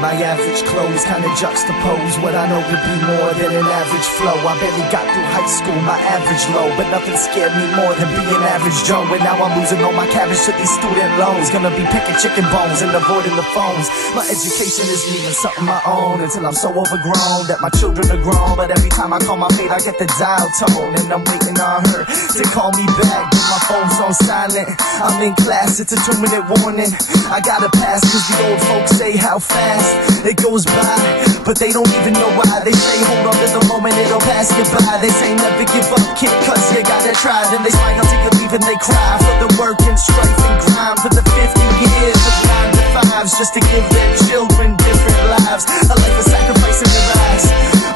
My average clothes kinda juxtapose what I know to be more than an average flow. I barely got through high school, my average low, but nothing scared me more than being average Joe. And now I'm losing all my cabbage to these student loans. Gonna be picking chicken bones and avoiding the phones. My education isn't even something I own until I'm so overgrown that my children are grown. But every time I call my mate, I get the dial tone, and I'm waiting on her to call me back. But my phone's on silent. I'm in class, it's a 2-minute warning. I gotta pass cause the old folks say how fast it goes by, but they don't even know why. They say hold on to the moment, it'll pass you by. They say never give up, kid, cause you gotta try. Then they smile till you leave and they cry for the work and strife and grind for the 50 years of 9 to 5s just to give their children different lives. A life of sacrifice in their eyes.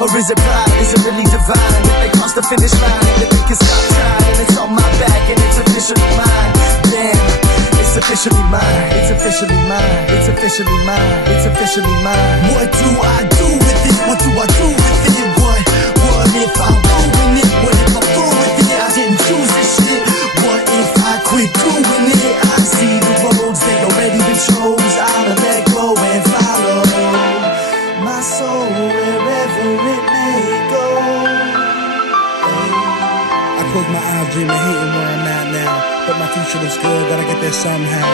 Or is it pride? Is it really divine? If they cross the finish line and if they can stop trying, it's on my back and it's officially mine. Damn, it's officially mine. It's officially mine. It's officially mine. It's officially mine. What do I do with it? What do I do with it? What if I'm doing it? What if I'm through with it? I didn't choose this shit. What if I quit doing it? I see the roads they already been chose. I'ma let go and follow my soul wherever it may go. I close my eyes dreaming, hating where I'm at now, but my future looks good, gotta get there somehow.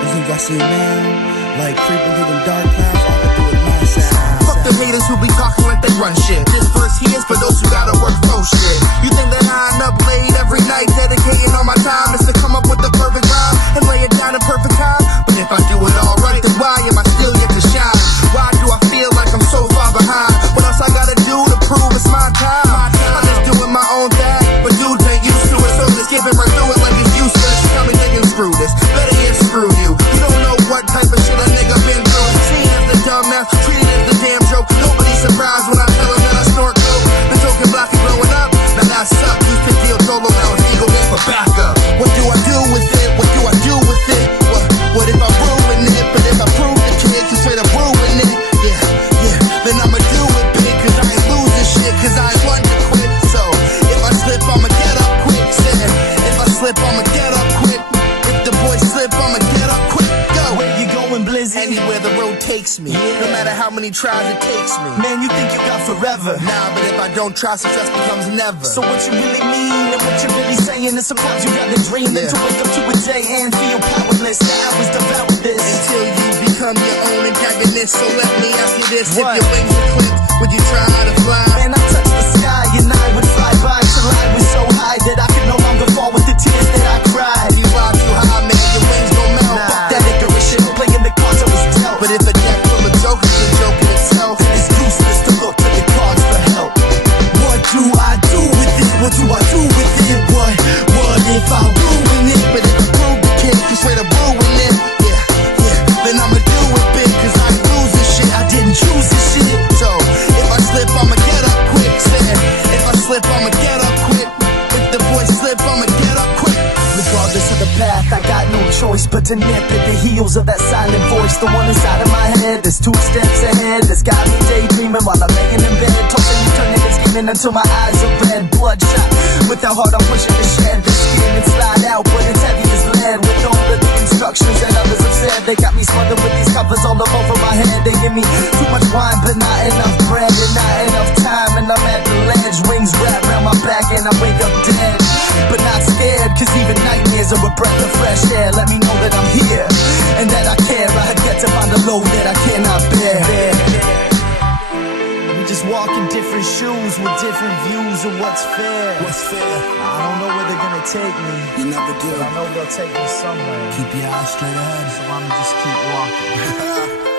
You think I see now? Like creeping through them dark clouds, all I do is my sound. Fuck the haters who be talking like they run shit. This verse here is for those who gotta work pro shit. You think that I end up late every night, dedicating all my time is to come up with the perfect rhyme and lay it down in perfect time? But if I do it all right, then why am I still yet to shine? Why do I feel like I'm so far behind? What else I gotta do to prove it's my time? I'm just doing my own thing, but dudes ain't used to it, so just skipping right through it like it's useless. Tell me they can screw this, better yet screw you. You don't know what type of shit a nigga been through. Seen as the dumbass, treated as the damn joke. Nobody's surprised when I tell them that I snort coke. Been talking block and growing up, now that suck. Used to deal solo, now it's ego game for backup. What do I do with it? What do I do with it? What if I ruin it? But if I prove the kid can straight up ruin it, yeah, then I'ma do it big, cause I ain't losing shit, cause I ain't want to quit. So if I slip, I'ma get up quick. Said if I slip, I'ma get up quick. If the boys slip, I'ma get up quick. Go. Where you going, Blizzy? Anywhere the road takes me, no matter how many tries it takes me. Man, you think you got forever? Nah, but if I don't try, success becomes never. So what you really mean and what you really saying is sometimes you gotta dream than to wake up to a day and feel powerless. The hours devour this until you become your own antagonist. So let me ask you this: what? If your wings were clipped, would you try to fly? Man, I touched the sky and I would fly by till I was so high that I could no longer fall with the tears that I cried. You fly too high, man, your wings gon' melt. Fuck that ignorant shit, playing the cards I was dealt. But if a deck full of jokers is a joke in itself, then it's useless to look to the cards for help. What do I do with it? What do I do with it? What if I ruin it? But if I prove the kid can straight up ruin it, yeah, then I'ma do it big, cause I ain't losing shit. I didn't choose this shit. So if I slip, I'ma get up quick. Said if I slip, I'ma get up quick. If the boys slip, I'ma get up quick. Regardless of the path, I got no choice but to nip at the heels of that silent voice. The one inside of my head that's 2 steps ahead, that's got me daydreaming while I'm laying in bed, tossing and turning and scheming until my eyes are red. Bloodshot, with the heart I'm pushing to shed the skin and slide out, but it's heavy as lead. With all of the instructions that others have said, they got me smothered with these covers all up over my head. They give me too much wine but not enough bread and not enough time, and I'm at the ledge. Wings wrapped around my back and I wake up dead, but not scared, cause even nightmares are a breath of fresh air. Let me know that I'm here and that I care. I had yet to find a load that I cannot bear. We just walk in different shoes with different views of what's fair. What's fair? I don't know where they're gonna take me, You never do. but I know they'll take me somewhere. Keep your eyes straight ahead. So I'ma just keep walking.